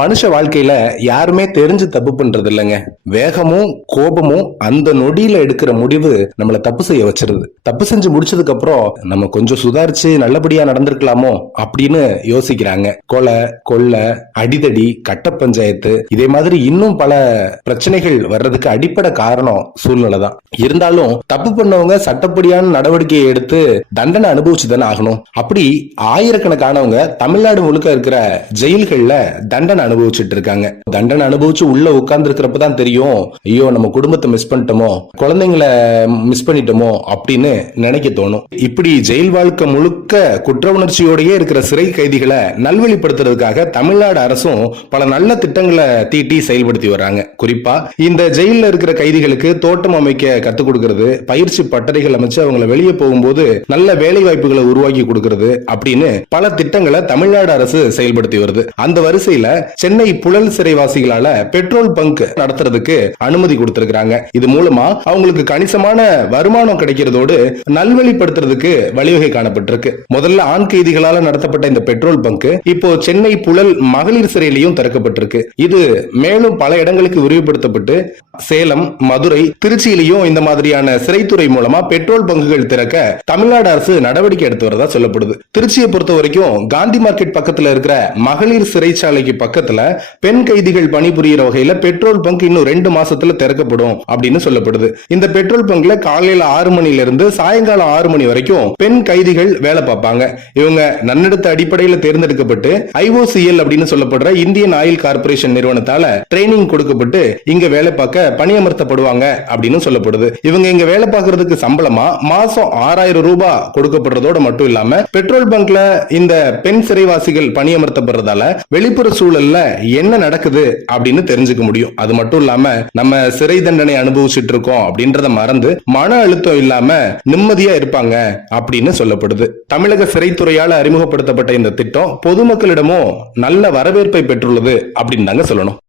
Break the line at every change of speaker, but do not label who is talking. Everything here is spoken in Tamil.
மனுஷ வாழ்க்கையில யாருமே தெரிஞ்சு தப்பு பண்றது இல்லைங்க. வேகமும் கோபமும் அந்த நொடியில எடுக்கிற முடிவு நம்மள தப்பு செய்ய வச்சிருது. தப்பு செஞ்சு முடிச்சதுக்கு அப்புறம் நம்ம கொஞ்சம் சுதாரிச்சு நல்லபடியா நடந்திருக்கலாமோ அப்படின்னு யோசிக்கிறாங்க. கொலை கொள்ளை அடிதடி கட்ட பஞ்சாயத்து இதே மாதிரி இன்னும் பல பிரச்சனைகள் வர்றதுக்கு அடிப்படை காரணம் சூழ்நிலை தான். இருந்தாலும் தப்பு பண்ணவங்க சட்டப்படியான நடவடிக்கையை எடுத்து தண்டனை அனுபவிச்சு தானே ஆகணும். அப்படி ஆயிரக்கணக்கானவங்க தமிழ்நாடு முழுக்க இருக்கிற ஜெயில்கள்ல தண்டனை அனுபவிச்சுட்டு இருக்காங்க தண்டனை அனுபவிச்சு உள்ள உட்கார்ந்துருக்கிறப்ப தான் தெரியும். ஐயோ நம்ம குடும்பத்தை மிஸ் பண்ணிட்டோமோ குழந்தைங்களை மிஸ் பண்ணிட்டோமோ அப்படின்னு நினைக்க தோணும். இப்படி ஜெயில் வாழ்க்கை முழுக்க குற்ற உணர்ச்சியோடயே இருக்கிற சிறை கைதிகளை நல்வழிப்படுத்துறதுக்காக தமிழ்நாடு அரசும் பல நல்ல திட்டங்களை தீட்டி செயல்படுத்தி வர்றாங்க. குறிப்பா இந்த ஜெயில்ல இருக்கிற கைதிகளுக்கு தோட்டம் அமைக்க கத்துக் கொடுக்கறது பயிற்சி பட்டறைகள் அமைச்சு அவங்கள வெளியே போகும்போது நல்ல வேலை வாய்ப்புகளை உருவாக்கி கொடுக்கறது அப்படின்னு பல திட்டங்களை தமிழ்நாடு அரசு செயல்படுத்தி வருது. அந்த வரிசையில சென்னை புழல் சிறைவாசிகளால பெட்ரோல் பங்க் நடத்துறதுக்கு அனுமதி கொடுத்திருக்கிறாங்க. இது மூலமா அவங்களுக்கு கணிசமான வருமானம் கிடைக்கிறதோடு நல்வழிப்படுத்துறதுக்கு வழிவகை காணப்பட்டிருக்கு. முதல்ல ஆண் கைதிகளால நடத்தப்பட்ட இந்த பெட்ரோல் பங்க் இப்போ சென்னை புழல் மகளிர் சிறையிலையும் திறக்கப்பட்டிருக்கு. இது மேலும் பல இடங்களுக்கு விரிவுபடுத்தப்பட்டு சேலம் மதுரை திருச்சியிலையும் இந்த மாதிரியான சிறைத்துறை மூலமா பெட்ரோல் பங்குகள் திறக்க தமிழ்நாடு அரசு நடவடிக்கை எடுத்து வரதா சொல்லப்படுது. திருச்சியை பொறுத்த வரைக்கும் காந்தி மார்க்கெட் பக்கத்துல இருக்கிற மகளிர் சிறைச்சாலைக்கு பக்கம் பக்கத்துல பெண் கைதிகள் பணிபுரியிற வகையில பெட்ரோல் பங்க் இன்னும் ரெண்டு மாசத்துல திறக்கப்படும் அப்படின்னு சொல்லப்படுது. இந்த பெட்ரோல் பங்க்ல காலையில ஆறு மணில இருந்து சாயங்காலம் ஆறு மணி வரைக்கும் பெண் கைதிகள் வேலை பார்ப்பாங்க. இவங்க நன்னெடுத்த அடிப்படையில தேர்ந்தெடுக்கப்பட்டு ஐஓசிஎல் அப்படின்னு சொல்லப்படுற இந்தியன் ஆயில் கார்பரேஷன் நிறுவனத்தால ட்ரைனிங் கொடுக்கப்பட்டு இங்க வேலை பார்க்க பணியமர்த்தப்படுவாங்க அப்படின்னு சொல்லப்படுது. இவங்க இங்க வேலை பார்க்கறதுக்கு சம்பளமா மாசம் ஆறாயிரம் ரூபாய் கொடுக்கப்படுறதோட மட்டும் இல்லாம பெட்ரோல் பங்க்ல இந்த பெண் சிறைவாசிகள் பணியமர்த்தப்படுறதால வெளிப்புற சூழல் சூழல்ல என்ன நடக்குது அப்படின்னு தெரிஞ்சுக்க முடியும். அது மட்டும் இல்லாம நம்ம சிறை தண்டனை அனுபவிச்சுட்டு இருக்கோம் அப்படின்றத மறந்து மன அழுத்தம் இல்லாம நிம்மதியா இருப்பாங்க அப்படின்னு சொல்லப்படுது. தமிழக சிறைத்துறையால அறிமுகப்படுத்தப்பட்ட இந்த திட்டம் பொதுமக்களிடமும் நல்ல வரவேற்பை பெற்றுள்ளது அப்படின்னு தாங்க சொல்லணும்.